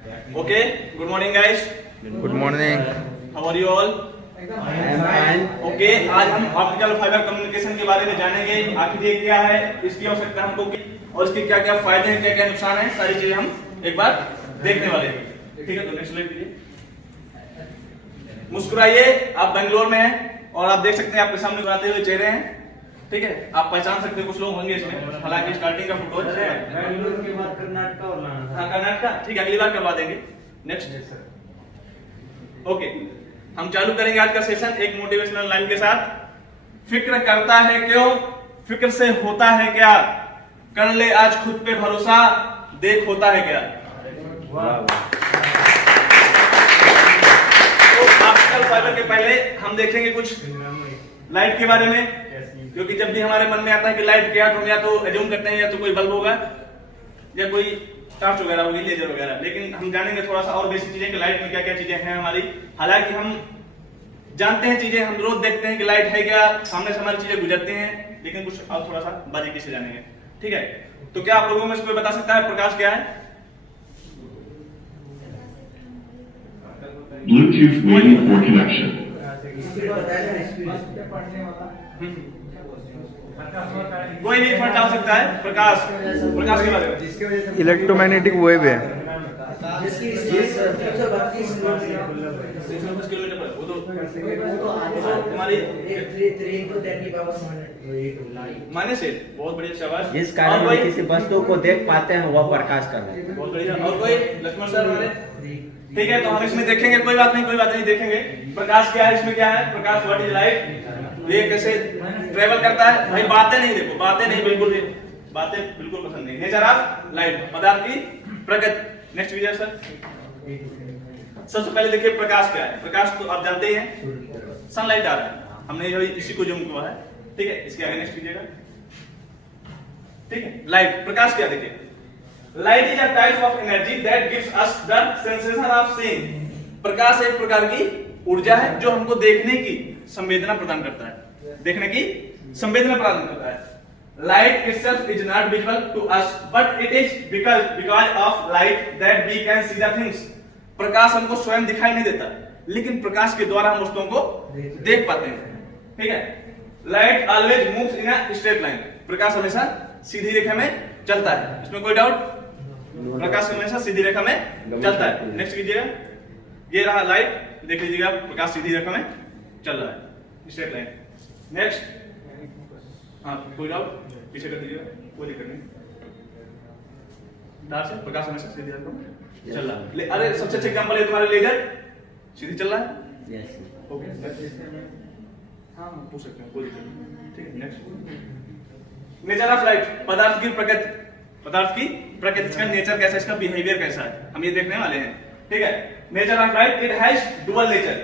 Okay, good morning guys. Good morning. How are you all? Okay, आज हम optical fibre communication के बारे में जानेंगे। आखिर ये क्या है, इसकी आवश्यकता हमको और इसके क्या क्या फायदे हैं, क्या क्या नुकसान है, सारी चीजें हम एक बार देखने वाले हैं। ठीक है, तो नेक्स्ट स्लाइड कीजिए। मुस्कुराइए, आप बेंगलोर में हैं और आप देख सकते हैं आपके सामने मुस्कुराते हुए चेहरे हैं। ठीक है, आप पहचान सकते हैं कुछ लोग होंगे इसमें, हालांकि स्टार्टिंग का फोटो है। बेंगलुरु के बाद कर्नाटका और लाना। हाँ, कर्नाटका, ठीक है, अगली बार करवा देंगे। नेक्स्ट। ओके, हम चालू करेंगे आज का सेशन एक मोटिवेशनल लाइन के साथ। फिक्र करता है क्यों, फिक्र से होता है क्या, कर ले आज खुद पे भरोसा, देख होता है क्या। तो ऑप्टिकल फाइबर के पहले हम देखेंगे कुछ लाइट के बारे में, क्योंकि जब भी हमारे मन में आता है कि लाइट क्या, तो हम या तो एज्यूम करते हैं या तो कोई बल्ब होगा या कोई टॉर्च वगैरह होगी, लेजर वगैरह। लेकिन हम जानेंगे थोड़ा सा और बेसिक चीजें कि लाइट में क्या क्या चीजें हैं हमारी। हालांकि हम जानते हैं चीजें, हम रोज देखते हैं कि लाइट है क्या, सामने से हमारी चीजें गुजरती हैं, लेकिन कुछ और थोड़ा सा बारीकी से जानेंगे। ठीक है, तो क्या आप लोगों में से कोई बता सकता है प्रकाश क्या है? Bluetooth waiting for connection. कोई नहीं फट डाल सकता है। प्रकाश, प्रकाश के बारे में इलेक्ट्रोमैग्नेटिक वेव है। किलोमीटर पर वो तो हमारी माने से बहुत बढ़िया, शाबाश। जिस और कारण कोई हम किसी वस्तु को देख पाते हैं वह प्रकाश कर रहे हैं। बहुत बढ़िया। और कोई लक्ष्मण सर हमारे, ठीक है, तो हम इसमें देखेंगे, कोई बात नहीं देखेंगे प्रकाश क्या है, इसमें क्या है प्रकाश, व्हाट इज लाइट, ये कैसे ट्रेवल करता है। भाई बातें नहीं, देखो बातें नहीं, बिल्कुल बातें बिल्कुल पसंद नहीं। नेचर ऑफ लाइट, पदार्थ की प्रकृति। नेक्स्ट विजय सर। सबसे पहले देखिए प्रकाश क्या है। प्रकाश तो आप जानते ही हैं, सनलाइट आ रहा है, हमने इसी को जूम किया है। ठीक है, इसके आगे नेक्स्ट कीजिएगा। ठीक है, लाइट, प्रकाश क्या, देखिए light is a type of energy that gives us the sensation of seeing. प्रकाश एक प्रकार की ऊर्जा है जो हमको देखने की संवेदना प्रदान करता है, देखने की संवेदना प्रदान करता है। Light itself is not visible to us, but it is because of light that we can see the things. प्रकाश हमको स्वयं दिखाई नहीं देता, लेकिन प्रकाश के द्वारा हम वस्तुओं को देख पाते हैं। ठीक है, light always moves in a straight line. प्रकाश हमेशा सीधी रेखा में चलता है, इसमें कोई डाउट? प्रकाश हमेशा सीधी रेखा में चलता है। नेक्स्ट कीजिएगा, ये रहा लाइट, देख लीजिएगा प्रकाश सीधी रेखा में चल रहा है, स्ट्रेट लाइन। नेक्स्ट, हाँ कोई डाउट, पीछे कर दीजिएगा, कोई दिक्कत नहीं। से प्रकाश हमेशा सीधी रेखा में चल रहा है। अरे सबसे अच्छा एग्जांपल है तुम्हारे लेजर, सीधी चल रहा है। ओके, हाँ पूछ सकते हैं, कोई दिक्कत नहीं। ठीक है, नेक्स्ट। नेचर ऑफ लाइट, पदार्थ की प्रकृति, पदार्थ की प्रकृति, इसका नेचर कैसा है, इसका बिहेवियर कैसा है, हम ये देखने वाले हैं। ठीक है, nature of light, it has dual nature.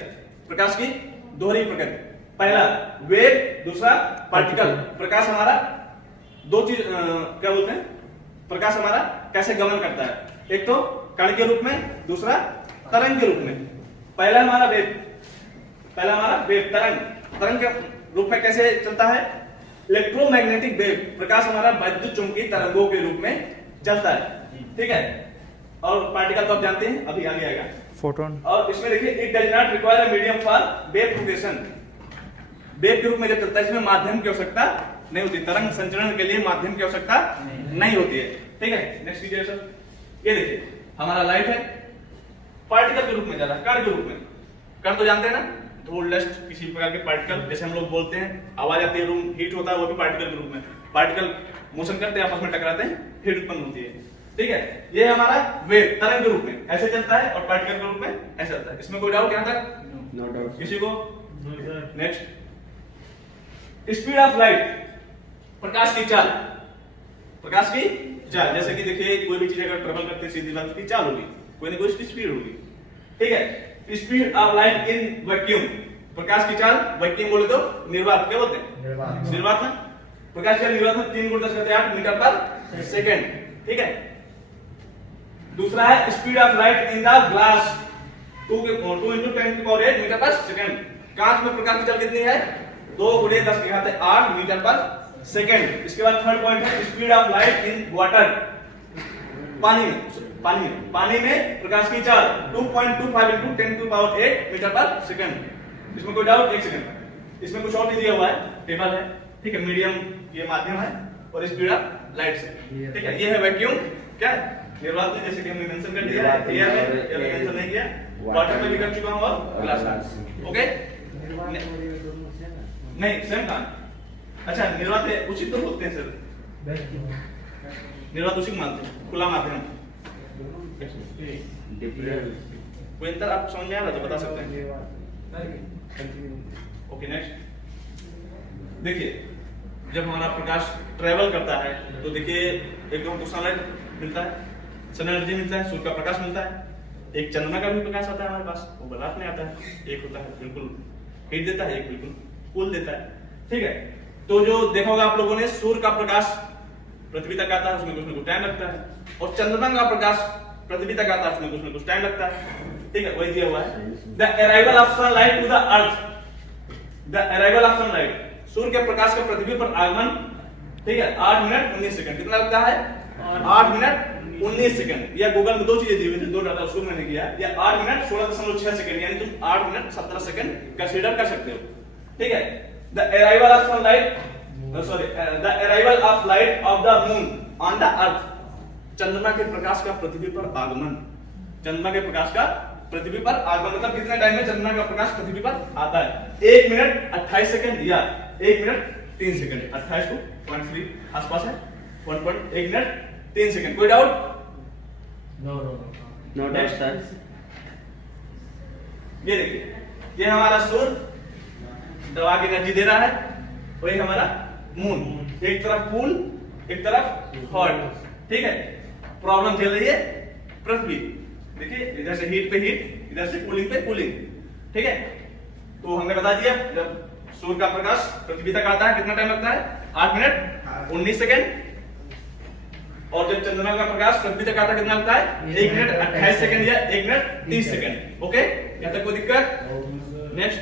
प्रकाश की दोहरी प्रकृति, पहला वेव, दूसरा पार्टिकल। प्रकाश हमारा दो चीज क्या बोलते हैं, प्रकाश हमारा कैसे गमन करता है, एक तो कण के रूप में, दूसरा तरंग के रूप में। पहला हमारा वेव, तरंग, तरंग के रूप में कैसे चलता है, इलेक्ट्रोमैग्नेटिक वेव। प्रकाश हमारा विद्युत चुंबकीय तरंगों के रूप में चलता है। ठीक है, और पार्टिकल तो आप जानते हैं, अभी आगे आएगा, फोटोन। और इसमें देखिए it does not require a medium for wave propagation. Wave के रूप में जब चलता है, इसमें माध्यम की आवश्यकता नहीं होती, तरंग संचरण के लिए माध्यम की आवश्यकता नहीं होती है। ठीक है, नेक्स्ट कीजिए सर। ये देखिए हमारा लाइट है, पार्टिकल के रूप में जा रहा है, कण के रूप में। कण तो जानते हैं ना, धूल, डस्ट, किसी प्रकार के पार्टिकल, जैसे हम लोग बोलते हैं आवाज आती है, रूम हीट होता है, वो भी पार्टिकल के रूप में। पार्टिकल मोशन करते हैं, आपस में टकराते हैं, हीट उत्पन्न होती है। ठीक है, ये हमारा वेव, तरंग के रूप में ऐसे चलता है, और पार्टिकल के रूप में ऐसे चलता है। इसमें कोई डाउट यहां तक? नो डाउट किसी को? नेक्स्ट, स्पीड ऑफ लाइट, प्रकाश की चाल, प्रकाश की चाल। जैसे कि देखिए कोई भी चीज अगर ट्रेवल करते है, सीधी बात, उसकी चाल होगी, कोई ना कोई उसकी स्पीड होगी। ठीक है, speed of light in vacuum, प्रकाश की चाल, वैक्यूम बोले तो निर्वात, क्या बोलते हैं, निर्वात में। प्रकाश की निर्वात में 3 × 10⁸ मीटर पर सेकेंड। ठीक है, दूसरा है speed of light in the glass, 2 × 10⁸ metre पर सेकेंड। कांच में प्रकाश की चाल कितनी है, 2 × 10⁸ मीटर पर सेकेंड। इसके बाद थर्ड पॉइंट है speed of light in water, पानी में। पानी में प्रकाश की चाल 2.25 into 10⁸ मीटर पर सेकंड। इसमें कोई डाउट? एक सेकंड, इसमें कुछ और भी दिया हुआ है, टेबल है, ठीक है, मीडियम ये माध्यम है और स्पीड ऑफ लाइट से, ठीक है। ये है वैक्यूम, क्या है निर्वात में, जैसे कि हमने मेंशन कर दिया है, एयर में या मेंशन नहीं किया, वाटर में भी कर चुका हूं और ग्लास में, ओके। नहीं सेम काम, अच्छा निर्वात उचित तो बोलते हैं सर, निर्वात उचित मानते हैं, खुला माध्यम। कोई अंतर आप समझ में आ रहा तो बता सकते हैं, ओके। नेक्स्ट देखिए, जब हमारा प्रकाश ट्रेवल करता है तो देखिए एक तो हमको सनलाइट मिलता है, सन एनर्जी मिलता है, सूर्य का प्रकाश मिलता है, एक चंद्रमा का भी प्रकाश आता है हमारे पास, वो बरात में आता है, एक होता है बिल्कुल हीट देता है, एक बिल्कुल कूल देता है, ठीक है। तो जो देखा होगा आप लोगों ने, सूर्य का प्रकाश पृथ्वी तक आता है, उसमें कुछ ना कुछ टाइम लगता है, और चंद्रमा का प्रकाश पृथ्वी तक आता है, उसमें कुछ ना कुछ टाइम लगता है, ठीक है। वही दिया हुआ है, the arrival of sunlight to the earth, the arrival of sunlight, सूर्य के प्रकाश का पृथ्वी पर आगमन, ठीक है, 8 मिनट 19 सेकंड। कितना लगता है? 8 मिनट 19 सेकंड। या गूगल में दो चीजें दी हुई थी, दो डाटा उसको मैंने किया, या 8 मिनट 16.6 सेकंड, यानी तुम 8 मिनट 17 सेकंड कंसीडर कर सकते हो, ठीक है। The arrival of sunlight, sorry, the arrival of light of the moon on the earth, चंद्रमा के प्रकाश का पृथ्वी पर आगमन, चंद्रमा के प्रकाश का पृथ्वी पर आगमन, मतलब कितने टाइम में चंद्रमा का प्रकाश पृथ्वी पर आता है? 1 मिनट 28 सेकंड या 1 मिनट 3 सेकंड, 28 को 0.3 आसपास है, 1 मिनट 3 सेकंड। कोई डाउट? No doubt sir. ये देखिए, ये हमारा सूर्य दवा की एनर्जी दे रहा है, और ये हमारा मून, एक तरफ कूल एक तरफ हॉट, ठीक है। प्रॉब्लम चल रही है पृथ्वी, देखिए इधर से हीट पे हीट, इधर से कूलिंग पे कूलिंग, ठीक है। तो हमने बता दिया, जब सूर्य का प्रकाश पृथ्वी तक आता है कितना टाइम लगता है? 8 मिनट 19 सेकंड, और जब चंद्रमा का प्रकाश पृथ्वी तक आता है कितना लगता है? 1 मिनट 28 सेकंड या 1 मिनट 30 सेकंड, ओके। यहां तक कोई दिक्कत? नेक्स्ट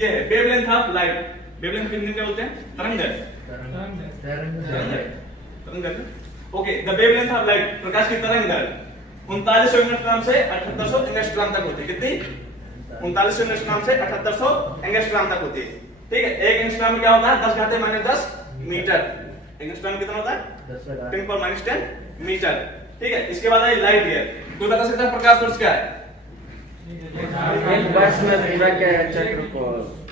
ये है वेवलेंथ ऑफ लाइट। वेवलेंथ को हिंदी में क्या बोलते हैं? तरंगदैर्घ्य, okay. The wavelength of light, प्रकाश की तरंगदैर्घ्य 3900 एंगस्ट्रॉम से 7800 एंगस्ट्रॉम तक होती है। कितनी? 3900 एंगस्ट्रॉम से 7800 एंगस्ट्रॉम तक होती है, ठीक है। एक एंगस्ट्रॉम में क्या होता है? 10⁻⁻10 मीटर। एंगस्ट्रॉम कितना होता है? 10⁻⁻10 मीटर, ठीक है। इसके बाद है लाइट ईयर। कोई बता सकता है प्रकाश वर्ष क्या है? एक वर्ष में पूरा के चक्र को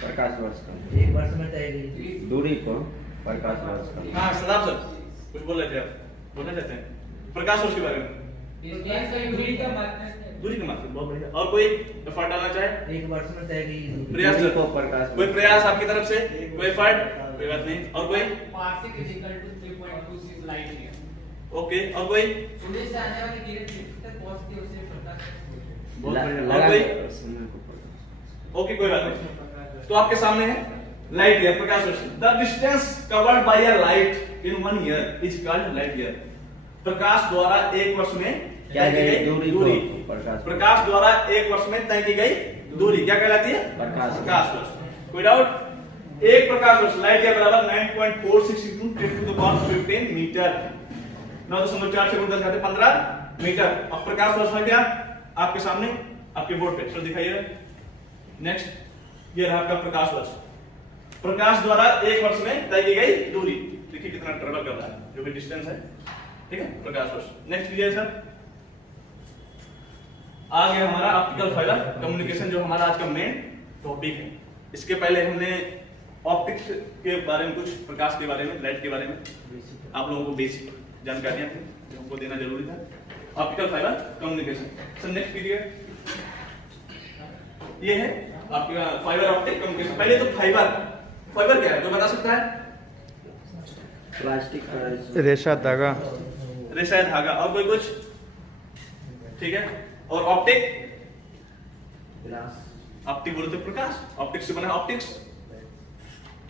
प्रकाश वर्ष का, एक वर्ष में तय दूरी को प्रकाश वर्ष का। हाँ सदाब सर कुछ बोल रहे थे आप, बोलना चाहते हैं प्रकाश वर्ष के बारे में? दूरी का मात्रा, बहुत बढ़िया। और कोई एफर्ट डालना चाहे? एक वर्ष में तय प्रयास दूरी को प्रकाश, कोई प्रयास आपकी तरफ से, कोई एफर्ट? कोई बात नहीं। और कोई? Parsec is equal to 3.26 light year, okay. और कोई? सूर्य से आने वाली किरण तक पहुंचती है उससे प्रकाश, बहुत बढ़िया। और कोई? ओके, कोई बात नहीं। तो आपके सामने है लाइट ईयर, प्रकाश वर्ष। The distance covered by a light in 1 year is called light year. प्रकाश द्वारा एक वर्ष में क्या तय की गई दूरी, प्रकाश द्वारा एक वर्ष में तय की गई दूरी क्या कहलाती है? प्रकाश वर्ष। कोई डाउट? एक प्रकाश वर्ष लाइट ईयर बराबर 9.46 into 10⁻15 मीटर, 9.4 से 10⁻15 मीटर। अब प्रकाश वर्ष है क्या? आपके सामने आपके बोर्ड पे सर दिखाइएगा। नेक्स्ट, ये रहा आपका प्रकाश वर्ष। प्रकाश द्वारा एक वर्ष में तय की गई दूरी, देखिए कितना ट्रेवल कर रहा है, जो भी डिस्टेंस है, ठीक है, प्रकाश वर्ष। नेक्स्ट लीजिए सर, आ गया हमारा ऑप्टिकल फाइबर कम्युनिकेशन, जो हमारा आज का मेन टॉपिक है। इसके पहले हमने ऑप्टिक्स के बारे में, कुछ प्रकाश के बारे में, लाइट के बारे में आप लोगों को बेसिक जानकारियां थी जो हमको देना जरूरी था। Optical fibre communication sir, next period ये है आपका फाइबर ऑप्टिक कम्युनिकेशन। पहले तो फाइबर क्या है तो बता सकता है? प्लास्टिक का रेशा धागा, रेशा धागा। और कोई कुछ? ठीक है। और ऑप्टिक, ऑप्टिक बोलते हैं प्रकाश, ऑप्टिक से बना ऑप्टिक्स।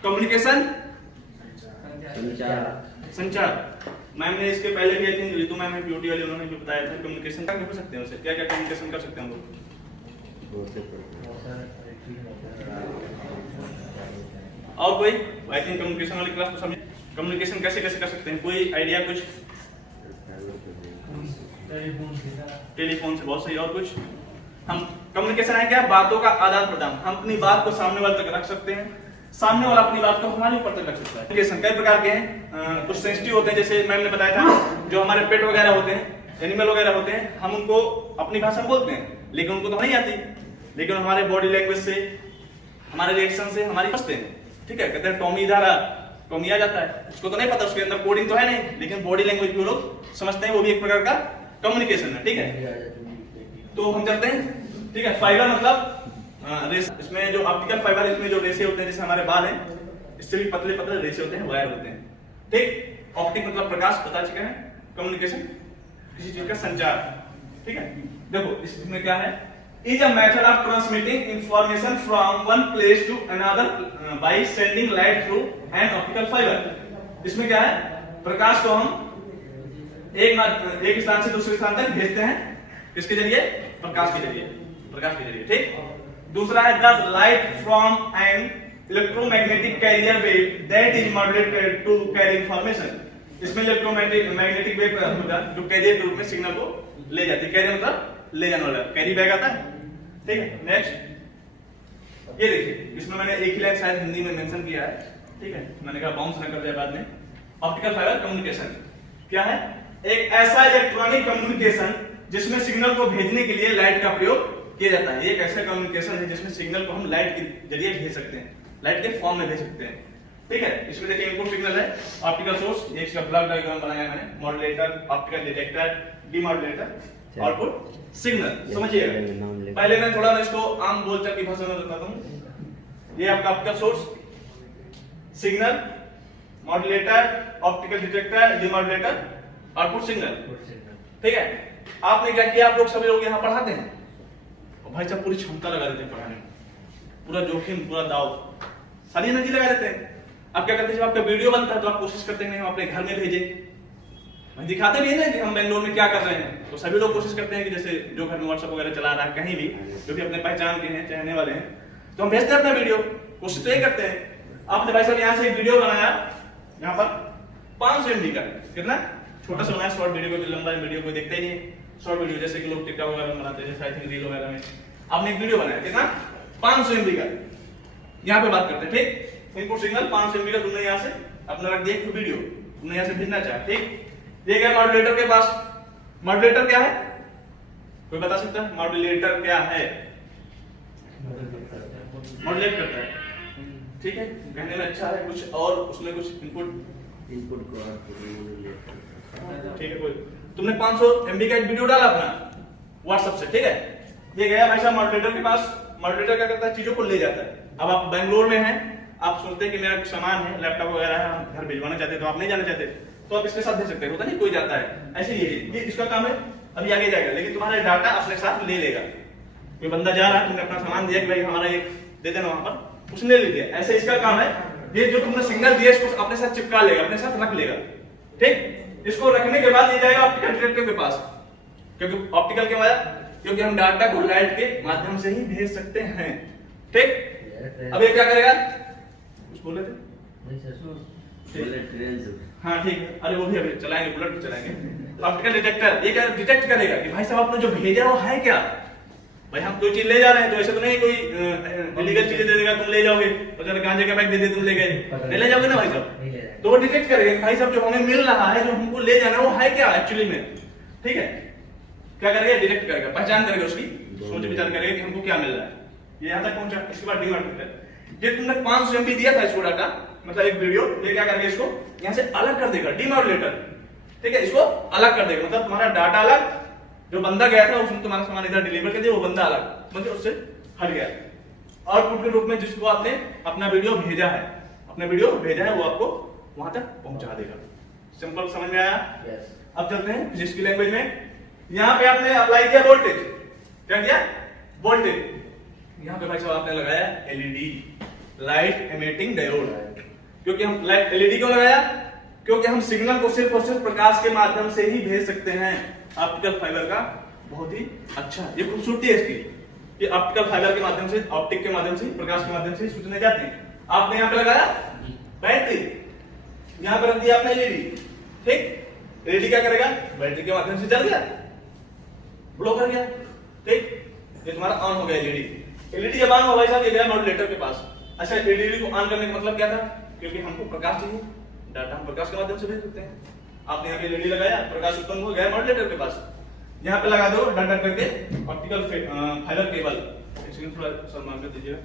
कम्युनिकेशन, संचार। मैम ने इसके पहले भी आई थिंक रितु मैम ने पीओटी वाली उन्होंने भी बताया था कम्युनिकेशन का कर सकते हैं उसे, क्या क्या कम्युनिकेशन कर सकते हैं हम लोग? और कोई? आई थिंक कम्युनिकेशन वाली क्लास को समझे, कम्युनिकेशन कैसे कैसे कर सकते हैं, कोई आइडिया कुछ? टेलीफोन से बहुत सही। और कुछ हम कम्युनिकेशन है क्या, बातों का आदान प्रदान। हम अपनी बात को सामने वाले तक रख सकते हैं, सामने वाला अपनी बात को हमारे ऊपर तक रख सकता है। कम्युनिकेशन कई प्रकार के हैं, कुछ सेंसिटिव होते हैं, जैसे मैम ने बताया था, जो हमारे पेट वगैरह होते हैं, एनिमल वगैरह होते हैं, हम उनको अपनी भाषा में बोलते हैं, लेकिन उनको तो नहीं आती, लेकिन हमारे बॉडी लैंग्वेज से, हमारे रिएक्शन से हमारी समझते हैं। ठीक है, कहते हैं टॉमी इधर आ, टॉमी आ जाता है, उसको तो नहीं पता, उसके अंदर कोडिंग तो है नहीं, लेकिन बॉडी लैंग्वेज भी लोग समझते हैं, वो भी एक प्रकार का कम्युनिकेशन है। ठीक है, तो हम चलते हैं। ठीक है, फाइबर मतलब इसमें जो ऑप्टिकल फाइबर, इसमें जो रेशे होते हैं, जैसे हमारे बाल हैं, इससे भी पतले पतले रेशे होते हैं, वायर होते हैं। ठीक, ऑप्टिक मतलब प्रकाश, पता चुका है, कम्युनिकेशन किसी चीज का संचार। ठीक है, देखो इसमें क्या है, is a method of transmitting information from one place to another by sending light through an optical fibre. इसमें क्या है, प्रकाश को हम एक स्थान से दूसरे स्थान तक भेजते हैं, किसके जरिए, प्रकाश के जरिए, प्रकाश के जरिए। ठीक, दूसरा है the light from an electromagnetic carrier wave that is modulated to carry information. इसमें इलेक्ट्रोमैग्नेटिक वेव होगा जो कैरियर के रूप में सिग्नल को ले जाती है। कैरियर मतलब ले जाने वाला, कैरी बैग आता है। ठीक है, नेक्स्ट ये देखिए, इसमें मैंने एक ही लाइन शायद हिंदी में मेंशन किया है। ठीक है, मैंने कहा बाउंस न कर जाए बाद में। ऑप्टिकल फाइबर कम्युनिकेशन क्या है, एक ऐसा इलेक्ट्रॉनिक कम्युनिकेशन जिसमें सिग्नल को भेजने के लिए लाइट का प्रयोग किया जाता है। ये एक ऐसा कम्युनिकेशन है जिसमें सिग्नल को हम लाइट के जरिए भेज सकते हैं, लाइट के फॉर्म में भेज सकते हैं। ठीक है, इसमें देखिए इनपुट सिग्नल है, ऑप्टिकल सोर्स, ये इसका ब्लॉक डायग्राम बनाया मैंने, modulator, optical detector, demodulator, output signal. समझिएगा, पहले मैं थोड़ा इसको आम बोलचाल की भाषा में बताता हूं। ये आपका optical source, signal, modulator, optical detector, demodulator, output signal. ठीक है, आपने क्या किया, आप लोग सभी लोग यहाँ पढ़ाते हैं, और भाई साहब पूरी क्षमता लगा देते हैं पढ़ाने में, पूरा जोखिम, पूरा दाव, सारी एनर्जी लगा देते हैं। आप क्या करते हैं, जब आपका वीडियो बनता है तो आप कोशिश करते हैं हम अपने घर में भेजें, दिखाते भी है ना कि हम बेंगलोर में क्या कर रहे हैं। तो सभी लोग कोशिश करते हैं कि जैसे जो घर में व्हाट्सएप वगैरह चला रहा है, कहीं भी जो भी अपने पहचान के हैं, चाहने वाले हैं, तो हम भेजते हैं अपना वीडियो, कोशिश तो ये करते हैं। आपने भाई साहब यहाँ से एक वीडियो बनाया, यहाँ पर 500 MB का, कितना छोटा सा बनाया, शॉर्ट वीडियो को, लंबा वीडियो को देखते ही नहीं, शॉर्ट वीडियो जैसे कि लोग टिकटॉक वगैरह में बनाते हैं, जैसे आई थिंक रील वगैरह में। आपने एक वीडियो बनाया, कितना 500 MB का, यहाँ पे बात करते हैं। ठीक, इनपुट सिग्नल 500 MB का तुमने यहाँ से अपना रख दिया एक वीडियो, तुमने यहाँ से भेजना चाहा। ठीक, ये क्या मॉड्यूलेटर के पास, मॉड्यूलेटर क्या है, कोई बता सकता है मॉड्यूलेटर क्या है? मॉड्यूलेट करता है। ठीक है, कहने में अच्छा है, कुछ और उसमें कुछ इनपुट को ठीक है, कोई तुमने 500 MB का एक वीडियो डाला अपना व्हाट्सएप से। ठीक है, ये गया भाई साहब मॉड्यूलेटर के पास। मॉड्यूलेटर क्या करता है, चीजों को ले जाता है। अब आप बेंगलोर में हैं, आप सोचते हैं कि मेरा कुछ सामान है, लैपटॉप वगैरह है, हम घर भिजवाना चाहते हैं, तो आप नहीं जाना चाहते, तो आप इसके साथ भेज सकते हैं। होता नहीं, कोई जाता है ऐसे ही, ये इसका काम है, अभी आगे जाएगा, लेकिन तुम्हारा डाटा अपने साथ ले लेगा। कोई बंदा जा रहा है, तुमने अपना सामान दिया कि भाई हमारा एक दे देना, वहां पर उसने ले लिया, ऐसे इसका काम है। ये जो तुमने सिग्नल दिया इसको अपने साथ चिपका लेगा, अपने साथ रख लेगा। ठीक, इसको रखने के बाद ले जाएगा ऑप्टिकल डिटेक्टर के पास, क्योंकि ऑप्टिकल के बाद, क्योंकि हम डाटा को लाइट के माध्यम से ही भेज सकते हैं। ठीक, अब ये क्या करेगा, कुछ बोले थे? हाँ ठीक है, अरे वो भी अभी चलाएंगे, बुलेट भी चलाएंगे। ऑप्टिकल डिटेक्टर ये क्या डिटेक्ट करेगा कि भाई साहब आपने जो भेजा वो है क्या। भाई हम कोई चीज ले जा रहे हैं तो ऐसे तो नहीं कोई इलीगल चीजें दे देगा, तुम ले जाओगे, अगर गांजे का बैग दे दे तुम ले गए, नहीं ले जाओगे ना भाई साहब, तो वो डिटेक्ट करेगा भाई साहब जो हमें मिल रहा है, जो हमको ले जाना है वो है क्या एक्चुअली में। ठीक है, क्या करेगा, डिटेक्ट करेगा, पहचान करेगा, उसकी सोच विचार करेगा कि हमको क्या मिल रहा है। ये यहाँ तक पहुंचा, इसके बाद डीमॉड्यूलेटर, ये तुमने 500 MB दिया था इसको डाटा, मतलब एक वीडियो, ये क्या करेगा, इसको यहाँ से अलग कर देगा, डीमॉड्यूलेटर। ठीक है, इसको अलग कर देगा, मतलब तुम्हारा डाटा अलग, जो बंदा गया था उसने तुम्हारा सामान इधर डिलीवर कर दिया, वो बंदा अलग, मतलब उससे हट गया। आउटपुट के रूप में जिसको आपने अपना वीडियो भेजा है, अपना वीडियो भेजा है, वो आपको वहां तक पहुंचा देगा। सिंपल, समझ में आया? अब चलते हैं फिजिक्स की लैंग्वेज में। यहाँ पे आपने अप्लाई किया वोल्टेज, क्या किया, वोल्टेज। यहाँ पे भाई साहब आपने लगाया एलईडी, लाइट एमिटिंग डायोड। क्योंकि हम लाइट एलईडी क्यों लगाया, क्योंकि हम सिग्नल को सिर्फ और सिर्फ प्रकाश के माध्यम से ही भेज सकते हैं। ऑप्टिकल फाइबर का बहुत ही अच्छा, ये खूबसूरती है इसकी, ये ऑप्टिकल फाइबर के माध्यम से, ऑप्टिक के माध्यम से, प्रकाश के माध्यम से सूचना जाती है। आपने यहाँ पे लगाया बैटरी, यहाँ पे रख दिया आपने एलईडी। ठीक, एलईडी क्या करेगा, बैटरी के माध्यम से जल गया, ब्लो कर गया। ठीक, ये तुम्हारा ऑन हो गया एलईडी। एलईडी जब ऑन हो भाई साहब ये गया मॉड्यूलेटर के पास। अच्छा, एलईडी को ऑन करने का मतलब क्या था? क्योंकि हमको प्रकाश चाहिए, डाटा हम प्रकाश के माध्यम से भेज सकते हैं। आपने यहाँ पे एलईडी लगाया, प्रकाश उत्पन्न हो गया मॉड्यूलेटर के पास। यहाँ पे लगा दो डाटा करके ऑप्टिकल फाइबर केबल। एक्चुअली थोड़ा सलमान कर दीजिएगा।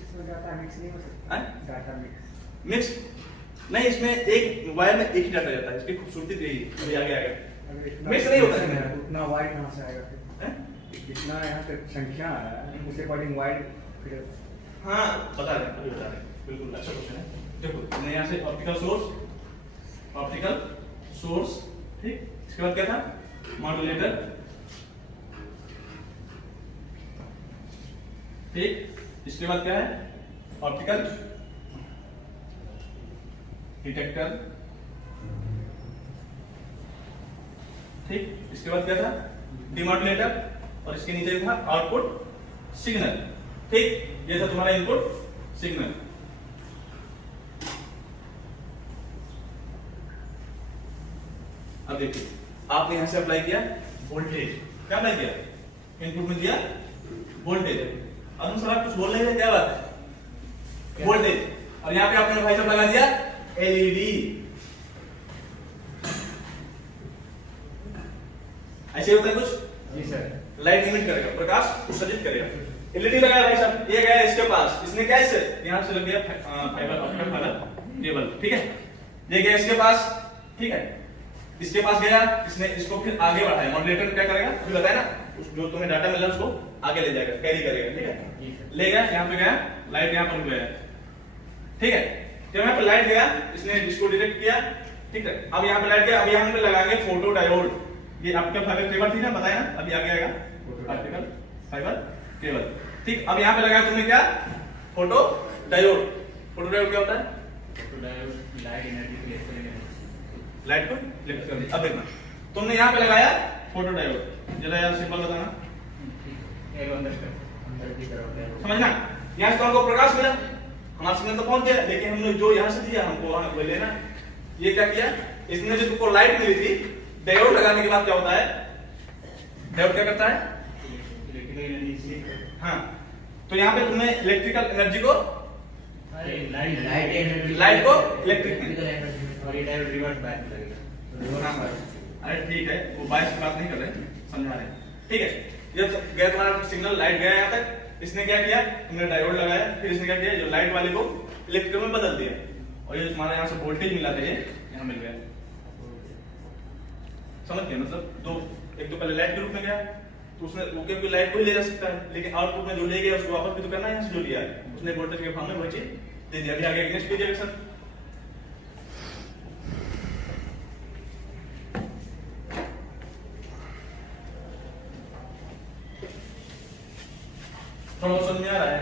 इसमें डाटा मिक्स नहीं हो सकता। डाटा मिक्स नहीं, इसमें एक वायर में एक ही डाटा जाता है। इसकी खूबसूरती यही है। अभी आगे आएगा। मिक्स नहीं होता है। उतना वाइड कहां से आएगा फिर? जितना यहाँ पे संख्या है उस अकॉर्डिंग वाइड फिर। हाँ बता रहे हैं, अभी बता रहे हैं। बिल्कुल अच्छा क्वेश्चन है। देखो हमने यहाँ से ऑप्टिकल सोर्स, ठीक, इसके बाद क्या था? मॉड्यूलेटर, ठीक, इसके बाद क्या है? ऑप्टिकल डिटेक्टर, ठीक, इसके बाद क्या था? डिमॉड्यूलेटर, और इसके नीचे था आउटपुट सिग्नल। ठीक, ये था तुम्हारा इनपुट सिग्नल। अब देखिए, आपने यहां से अप्लाई किया वोल्टेज। क्या अप्लाई किया? इनपुट में दिया वोल्टेज। अब हम सर कुछ बोल रहे हैं, क्या बात है? वोल्टेज। और यहाँ पे आपने भाई साहब लगा दिया एलईडी। ऐसे होता है कुछ? जी सर। लाइट इमिट करेगा, प्रकाश उत्सर्जित करेगा। एलईडी लगाया भाई साहब, ये गया इसके पास, इसने क्या इसे यहां से लग गया फाइबर ऑप्टिकल फाइबर केबल। ठीक है, ये गया इसके पास। ठीक है, इसके पास गया, इसने इसको फिर आगे बढ़ाया। मॉड्यूलेटर क्या करेगा? फिर बताया ना, जो तुम्हें डाटा मिला उसको आगे ले जाएगा, कैरी करेगा। ठीक है, ले गया, यहाँ पे गया, लाइट यहाँ पर गया। ठीक है, जब यहाँ पे लाइट गया, इसने इसको डिटेक्ट किया। ठीक है, अब यहाँ पे लाइट गया, अब यहाँ पे लगाएंगे फोटो डायोड। ये ऑप्टिकल फाइबर केबल थी ना, बताया ना, अभी आगे आएगा ऑप्टिकल फाइबर केबल। ठीक, अब यहाँ पे लगाया तुमने क्या? Photo diode. फोटो डायोड क्या होता है? फोटो डायोड लाइट एनर्जी को लेकर लाइट को लिफ्ट कर दिया। अब देखना, तुमने यहाँ पे लगाया फोटो डायोड। जरा यार सिंपल बताना, समझना। यहाँ से हमको प्रकाश मिला, हमारा सिग्नल तो पहुंच गया, लेकिन हमने जो यहाँ से दिया हमको वहां वही लेना। ये क्या किया? इसने जो तुमको लाइट मिली थी, डायोड लगाने के बाद क्या होता है? डायोड क्या करता है? हाँ, तो यहाँ पे तुमने इलेक्ट्रिकल एनर्जी को लाइट को इलेक्ट्रिक और ये डायोड रिवर्स बैक करेगा। अरे ठीक है, वो बायस की बात नहीं कर रहे, समझा रहे। ठीक है, ये तो गया तुम्हारा सिग्नल, लाइट गया यहाँ तक। इसने क्या किया? तुमने डायोड लगाया, फिर इसने क्या किया? जो लाइट वाले को इलेक्ट्रिकल में बदल दिया, और ये तुम्हारा यहाँ से वोल्टेज मिला था, ये यहाँ मिल गया। समझ गए? मतलब दो, एक तो पहले लाइट के रूप में गया, तो उसने वो क्योंकि लाइट को ही ले जा सकता है, लेकिन आउटपुट में जो ले गया उसको वापस भी तो करना है। यहाँ से जो लिया है उसने वोल्टेज के फॉर्म में वही चीज दे दिया। अभी आगे नेक्स्ट कीजिएगा सर। थोड़ा समझ में आ रहा है?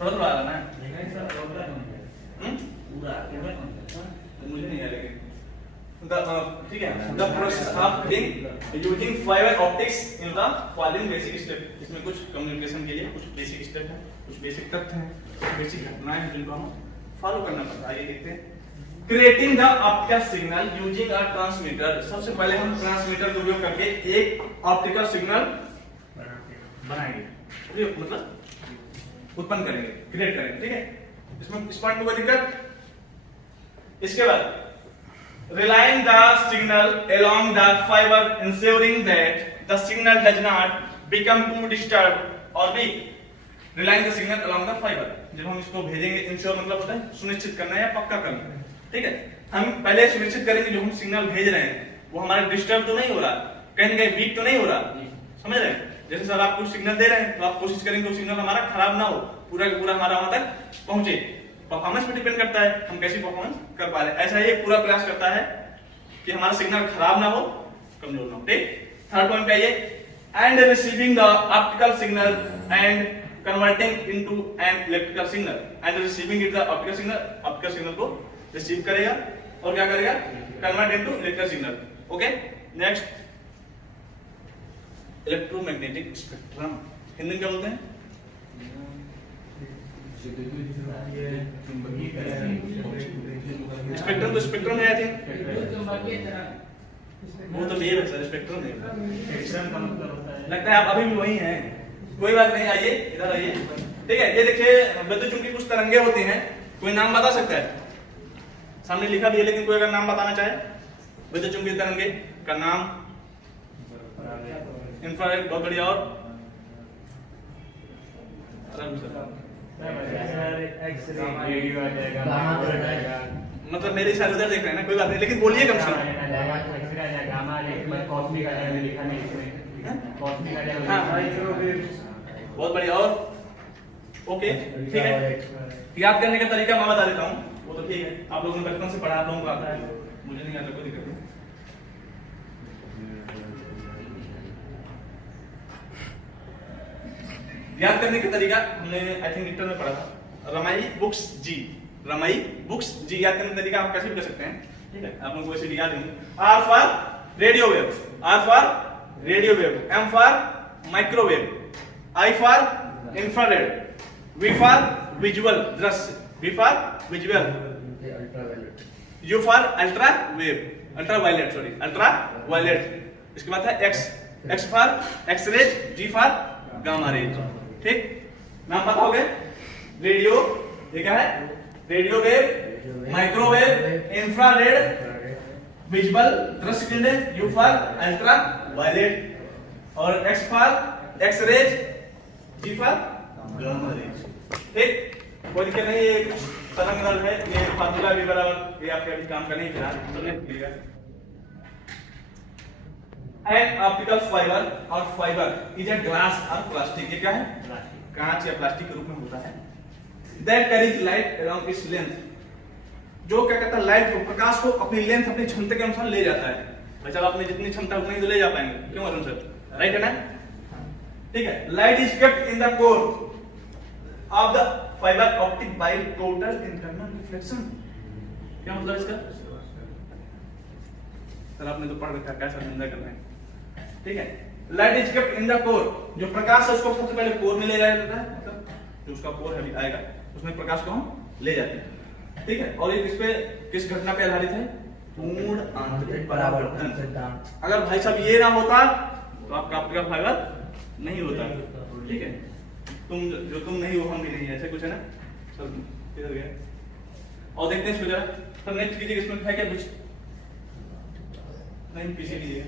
थोड़ा थोड़ा आ रहा है ना? मुझे नहीं आ रहा। ठीक है, the process of using fiber optics in the following basic step। इसमें कुछ कम्युनिकेशन के लिए कुछ बेसिक स्टेप है, कुछ बेसिक तथ्य हैं, कुछ बेसिक घटनाएं हैं जिनको हमें फॉलो करना पड़ता है। आइए देखते हैं। Creating the optical signal using a transmitter. सबसे पहले हम ट्रांसमीटर का उपयोग करके एक ऑप्टिकल सिग्नल बनाएंगे, मतलब उत्पन्न करेंगे, क्रिएट करेंगे। ठीक है, इसमें इस पॉइंट में कोई दिक्कत? इसके बाद relying the signal along the fiber ensuring that the signal does not become too disturbed or weak। relying the signal along the fiber, जब हम इसको भेजेंगे, ensure मतलब होता है सुनिश्चित करना या पक्का करना। ठीक है, हम पहले सुनिश्चित करेंगे जो हम सिग्नल भेज रहे हैं वो हमारा डिस्टर्ब तो नहीं हो रहा, कहीं ना कहीं वीक तो नहीं हो रहा। समझ रहे हैं? जैसे सर आप कुछ सिग्नल दे रहे हैं तो आप कोशिश करेंगे वो सिग्नल हमारा खराब ना हो, पूरा का पूरा हमारा वहां तक पहुंचे। परफॉर्मेंस पे डिपेंड करता है हम कैसी परफॉर्मेंस कर पा रहे हैं। ऐसा ये पूरा प्रयास करता है कि हमारा सिग्नल खराब ना हो, कमजोर ना हो। ठीक, थर्ड पॉइंट पे आइए। And receiving the optical signal and converting into an electrical signal. And receiving it the optical signal, optical signal को रिसीव करेगा और क्या करेगा? Convert into electrical signal. Okay, next electromagnetic spectrum. Hindi में क्या बोलते हैं? स्पेक्ट्रम तो स्पेक्ट्रम है, आई थिंक। वो तो वेव है सर, स्पेक्ट्रम वेव। एक्शन का मतलब होता है, लगता है आप अभी भी वही हैं। कोई बात नहीं, आइए इधर आइए। ठीक है, ये देखिए विद्युत चुंबकीय कुछ तरंगे होती हैं, कोई नाम बता सकता है? सामने लिखा भी है, लेकिन कोई अगर नाम बताना चाहे विद्युत चुंबकीय तरंगे का नाम। इंफ्रारेड, बहुत बढ़िया। और मतलब मेरे इशारे उधर देख रहे हैं ना, कोई बात नहीं, लेकिन बोलिए कम से कम। बहुत बढ़िया। और ओके, ठीक है। याद करने का तरीका मैं बता देता हूँ, वो तो ठीक है, आप लोगों ने बचपन से पढ़ा, आप लोगों को आता है, मुझे नहीं आता, कोई दिक्कत नहीं। याद करने का तरीका हमने आई थिंक इंटर में पढ़ा था, रमाई बुक्स जी, रमाई बुक्स जी। याद करने का तरीका आप कैसे भी कर सकते हैं, ठीक है, आप लोगों को वैसे याद होंगे। R for radio wave, R for radio wave, M for microwave, I for infrared, V for visual दृश्य, V for visual, U for ultra wave, ultraviolet, sorry ultraviolet. इसके बाद है X, X for X rays, G for gamma rays. ठीक, नाम पता हो गए? Radio, ये क्या है? Radio wave, microwave, infrared, visual दृश्य किरणें, यू फॉर अल्ट्रा वायलेट, और X for X rays, G for gamma rays. ठीक, कोई दिक्कत नहीं। ये कुछ तरंग दल है, ये फार्मूला भी बराबर, ये आपके अभी काम का नहीं फिलहाल, समझिएगा। An optical fiber और fiber is a glass or plastic, ये क्या है? कांच या प्लास्टिक के रूप में होता है। That carries light along its length, जो क्या कहता है, लाइट को, प्रकाश को अपनी लेंथ, अपनी क्षमता के अनुसार ले जाता है। भाई साहब, आपने जितनी क्षमता उतनी ही तो ले जा पाएंगे, क्यों अरुण सर? राइट है ना? ठीक है। Light is kept in the core of the fiber optic by total internal reflection। क्या मतलब इसका? सर आपने तो पढ़ रखा है, कैसा धंधा कर रहे हैं? ठीक है, light is kept in the core, जो प्रकाश है उसको सबसे पहले कोर में ले जाया जाता है, मतलब जो उसका कोर है आएगा, उसमें प्रकाश को हम ले जाते हैं। ठीक है, और ये किस पे, किस घटना पे आधारित है? पूर्ण आंतरिक परावर्तन। अगर भाई साहब ये ना होता तो आपका ऑप्टिकल फाइबर नहीं होता। ठीक है, तुम जो तुम नहीं हो, हम भी नहीं है, ऐसे कुछ है ना सर? किधर गए? और देखते हैं इसको जरा सर, नेक्स्ट कीजिए, इसमें है क्या कुछ? नहीं, पीछे लीजिए।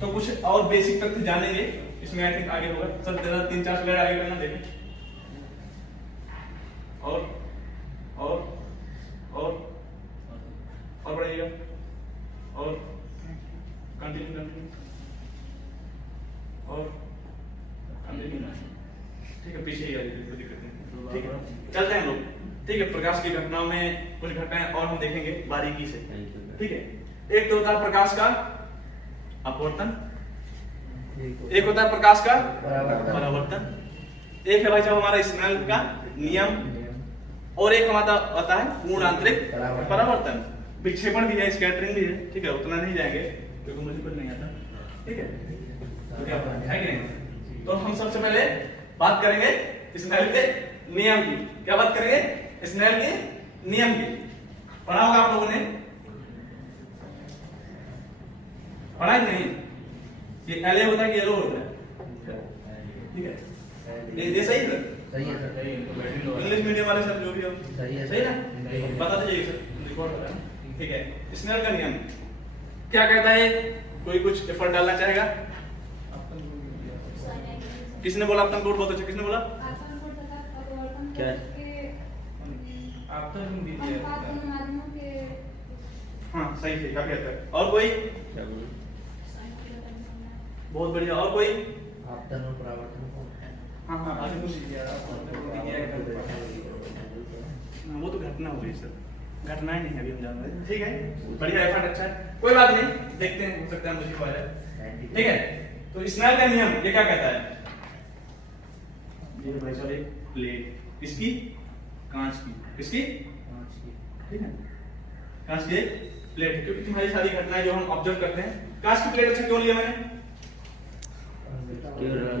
तो कुछ और बेसिक तथ्य जानेंगे इसमें, आई थिंक आगे होगा सर। जरा 3-4 स्लाइड आगे करना, देखें। और बढ़ाइएगा, और कंटिन्यू, और कंटिन्यू। ठीक है, पीछे ही आ जाइए, कोई दिक्कत नहीं। ठीक है, चलते हैं लोग। ठीक है, प्रकाश की घटनाओं में कुछ घटनाएं और हम देखेंगे बारीकी से। ठीक है, एक तो होता है प्रकाश का अपवर्तन, एक होता है प्रकाश का परावर्तन, एक है भाई साहब हमारा स्नेल का नियम, और एक हमारा होता है पूर्ण आंतरिक परावर्तन। विक्षेपण भी है, स्कैटरिंग भी है। ठीक है, उतना नहीं जाएंगे क्योंकि मुझे कुछ नहीं आता। ठीक है, तो क्या है कि नहीं? तो हम सबसे पहले बात करेंगे स्नेल के नियम की। क्या बात करेंगे? स्नेल के नियम की। पढ़ा होगा आप लोगों ने, पढ़ा ही नहीं? ये एल होता है कि येलो होता है? ठीक है, ये सही है? सही है सर, इंग्लिश मीडियम वाले सर जो भी हो, सही है सही ना? बता दीजिए सर, रिकॉर्ड हो रहा है। ठीक है, स्नेल का नियम क्या कहता है? कोई कुछ एफर्ट डालना चाहेगा? किसने बोला अपना कोड? बहुत अच्छा, किसने बोला? क्या? आप तो दीजिए। हाँ, सही है, क्या कहता है? और कोई? बहुत बढ़िया, और कोई? आपतन और परावर्तन को। हाँ हाँ, आगे कुछ वो तो घटना हो गई सर, घटनाएं नहीं है अभी हम जान रहे हैं। ठीक है, बढ़िया, एफर्ट अच्छा है, कोई बात नहीं, देखते हैं, हो सकता है मुझे को आ जाए। ठीक है, तो स्नेल का नियम ये क्या कहता है? ये भाई साहब एक प्लेट, किसकी? कांच की। किसकी? ठीक है, कांच की प्लेट है, क्योंकि तुम्हारी सारी घटनाएं जो हम ऑब्जर्व करते हैं, कांच की प्लेट अच्छा क्यों लिया मैंने?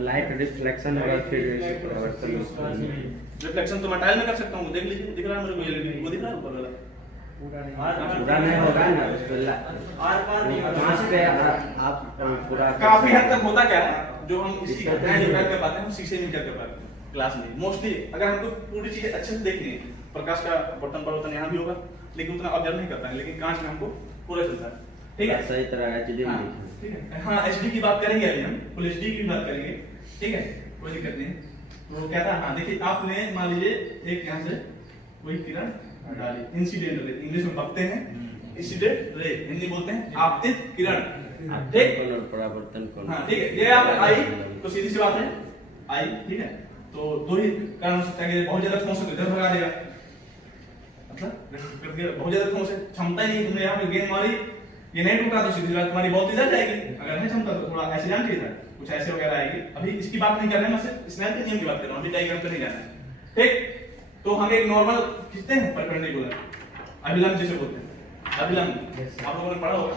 लाइट रिफ्लेक्शन होगा, फिर परावर्तन। रिफ्लेक्शन तो मैं टाइल में कर सकता हूँ, देख लीजिए, दिख रहा है मेरे को, एलईडी वो दिख रहा है ऊपर वाला, पूरा नहीं पूरा नहीं होगा ना उसको कांच पे आप पूरा काफी हद तक होता क्या है, जो हम इसकी घटनाएं जो कर पाते हैं हम शीशे में कर पाते हैं क्लास में। मोस्टली अगर हमको पूरी चीजें अच्छे से देखनी है, प्रकाश का बर्तन परिवर्तन यहाँ भी होगा लेकिन उतना ऑब्जर्व नहीं करता है, लेकिन कांच में हमको पूरा चलता है। ठीक है, सही तरह एचडी हाँ, ठीक है। हाँ, एचडी की बात करेंगे अभी हम, फुल एचडी की बात करेंगे। ठीक है, कोई दिक्कत नहीं। तो क्या था, हाँ देखिए आपने मान लीजिए एक यहाँ से वही किरण डाली, इंसिडेंट रे इंग्लिश में पढ़ते हैं, इंसिडेंट रे हिंदी बोलते हैं आपतित किरण। ठीक, और परावर्तन कोण। हाँ ठीक है, ये आप आई तो सीधी सी बात है आई। ठीक है, तो दो ही कारण हो सकता है कि बहुत ज्यादा फोर्स से इधर भगा देगा, मतलब बहुत ज्यादा फोर्स है, क्षमता ही नहीं, तुमने यहाँ पे गेंद मारी ये नहीं टूटा तो सीधी बात तुम्हारी बहुत इधर जाएगी। अगर नहीं क्षमता तो थोड़ा ऐसे जान चाहिए था, कुछ ऐसे वगैरह आएगी। अभी इसकी बात नहीं कर रहे हैं, मैं सिर्फ स्नेल के नियम की बात कर रहा हूं, अभी डायग्राम पे नहीं जाना है। ठीक, तो हम एक नॉर्मल खींचते हैं परपेंडिकुलर, अभिलंब जिसे बोलते हैं, अभिलंब आप लोगों ने पढ़ा होगा।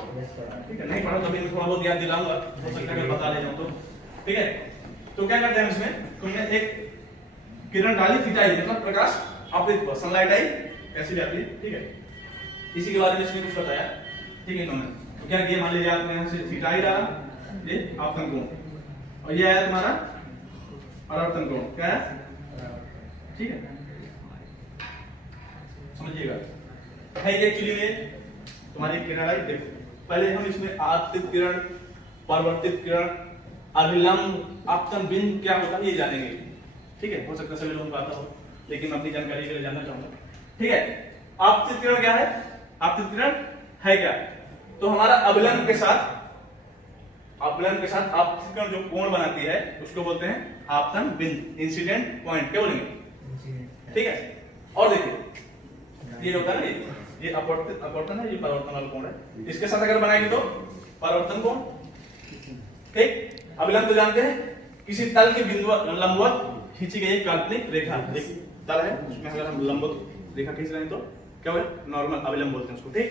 ठीक है, नहीं पढ़ा तो अभी मैं थोड़ा बहुत याद दिलाऊंगा, हो सकता है अगर बता ले जाऊं तो। ठीक है, तो क्या करते हैं इसमें, तुमने एक किरण डाली थीटा आई, मतलब प्रकाश आपतित हुआ, सनलाइट आई कैसी जाती है। ठीक है, इसी के बारे में इसमें कुछ बताया। ठीक है, इन्होंने तो क्या किया, मान लीजिए आपने यहाँ से थीटा आई डाला, ये आपतन कोण, और ये आया तुम्हारा परावर्तन कोण, क्या है। ठीक है, समझिएगा है एक्चुअली में तुम्हारी किरण आई। देखो पहले हम इसमें आपतित किरण, परावर्तित किरण, अभिलंब, आपतन बिंदु क्या होता है ये जानेंगे। ठीक है, हो सकता है सभी लोगों को आता हो, लेकिन मैं अपनी जानकारी के लिए जानना चाहूंगा। ठीक है, आपतित किरण क्या है, आपतित किरण है क्या, तो हमारा अभिलंब के साथ आपतित किरण जो कोण बनाती है उसको बोलते हैं आपतन बिंदु, इंसिडेंट पॉइंट, क्या बोलेंगे। ठीक है, और देखिए ये होता है ना, ये अपवर्तन है, ये परावर्तन वाला कोण है, इसके साथ अगर बनाएंगे तो परावर्तन कोण। ठीक, अभिलंब तो जानते हैं, किसी तल के बिंदु लंबवत खींची गई एक काल्पनिक रेखा, एक तल है उसमें अगर हम लंबवत रेखा खींच रहे हैं तो क्या होगा, नॉर्मल अभिलंब बोलते हैं उसको। ठीक,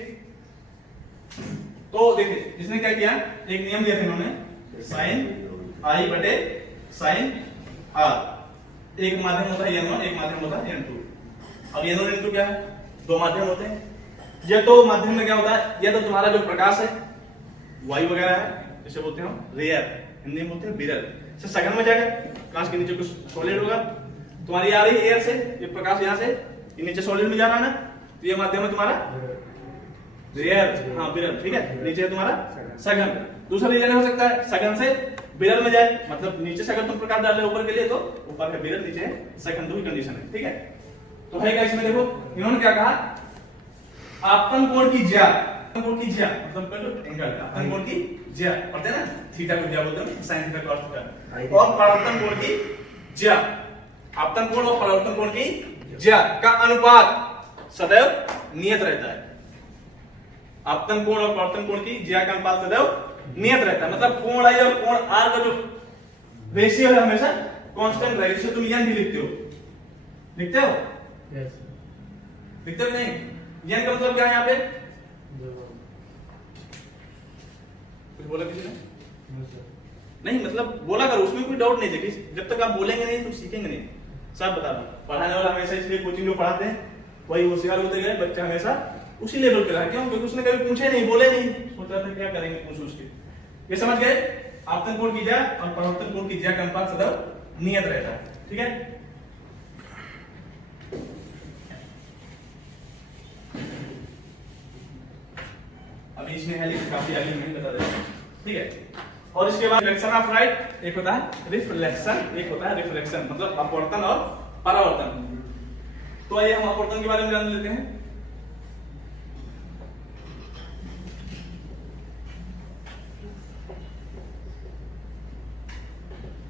तो देखिए इसने क्या किया, एक नियम दिया था इन्होंने, साइन आई बटे साइन आर, एक माध्यम होता है n1, एक माध्यम होता है n2। अब n1 n2 क्या है, दो माध्यम होते हैं। ये तो माध्यम में क्या होता है, ये तो तुम्हारा जो प्रकाश है वायु वगैरह है, जिसे बोलते हैं रेयर, हिंदी में बोलते हैं विरल, से सघन में जाएगा, कांच के नीचे कुछ सॉलिड होगा, तुम्हारी आ रही है एयर से, ये प्रकाश यहाँ से ये नीचे सॉलिड में जा रहा है ना, तो ये माध्यम है तुम्हारा रेयर, हाँ विरल। ठीक है, नीचे है तुम्हारा सघन। दूसरा रीजन हो सकता है सघन से विरल में जाए, मतलब नीचे से अगर तुम प्रकाश डाल रहे हो ऊपर के लिए तो ऊपर है विरल, नीचे है सघन, दो ही कंडीशन है। ठीक है, तो है क्या इसमें, देखो इन्होंने क्या कहा, आपतन कोण की ज्या, आपतन कोण की ज्या मतलब एंगल, आपतन कोण की ज्या पढ़ते हैं ना, थीटा को ज्या बोलते हैं, साइन थीटा cos थीटा, और परावर्तन कोण की ज्या, आपतन कोण और परावर्तन कोण की ज्या का अनुपात सदैव नियत रहता है। आपतन कोण और परावर्तन कोण की ज्या का अनुपात सदैव नियत रहता है, मतलब कोण आई और कोण आर का जो रेशियो है हमेशा कांस्टेंट रहेगा, जिसे तुम यन भी लिखते हो, लिखते हो लिखते हो नहीं, यन का मतलब क्या है यहाँ पे, कुछ बोला किसी ने नहीं, मतलब बोला करो, उसमें कोई डाउट नहीं देखिए, जब तक आप बोलेंगे नहीं तो सीखेंगे नहीं। सब बता दो, पढ़ाने वाला हमेशा इसलिए कोचिंग में पढ़ाते हैं, वही होशियार होते गए, बच्चा हमेशा उसी लेवल पे रहा। क्यों, क्योंकि उसने कभी पूछे नहीं, बोले नहीं, सोच रहा था क्या करेंगे पूछ उसके। ये समझ गए, आपतन कोण की ज्या और परावर्तन कोण की ज्या का अनुपात सदैव नियत रहता है। ठीक है, अभी इसमें है लेकिन काफी आगे नहीं बता देता। ठीक है, और इसके बाद रिफ्लेक्शन ऑफ लाइट, एक होता है रिफ्लेक्शन, एक होता है रिफ्लेक्शन, मतलब अपवर्तन और परावर्तन। तो आइए हम अपवर्तन के बारे में जान लेते हैं।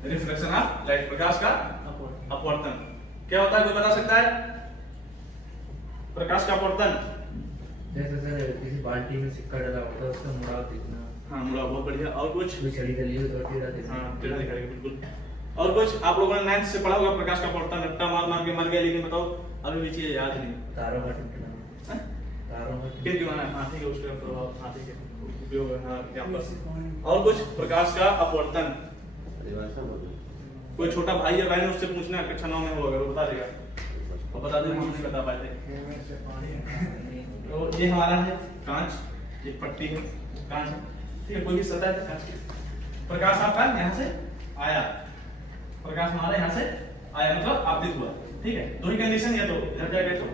रिफ्लेक्शन ऑफ लाइट, प्रकाश का अपवर्तन क्या होता है, कोई बता सकता है, प्रकाश का अपवर्तन। जैसे सर किसी बाल्टी में सिक्का डाला होता है उसका मुड़ाव दिखना, हाँ मुड़ा, बहुत बढ़िया। और कुछ, कोई छड़ी डली हो तो टेढ़ा दिखना, हाँ टेढ़ा दिखाएगा बिल्कुल। और कुछ आप लोगों ने 9th से पढ़ा होगा, प्रकाश का अपवर्तन, रट्टा मार मार के मर गया, लेकिन बताओ अभी भी चीज याद नहीं, तारों का टूटना, तारों का फिर क्यों आना, हाँ ठीक है, उसका प्रभाव, हाँ ठीक है, उपयोग है, हाँ कैंपस। और कुछ प्रकाश का अपवर्तन, कोई छोटा भाई या बहन उससे पूछना कक्षा 9 में हो, अगर वो बता देगा, और बता दे हम नहीं बता पाते। तो ये हमारा है कांच, ये पट्टी है कांच है, ठीक है, कोई भी सतह है कांच की। प्रकाश आपका यहाँ से आया, प्रकाश हमारा यहाँ से आया मतलब आपतित हुआ, ठीक है। दो ही कंडीशन, या तो इधर जाएगा तो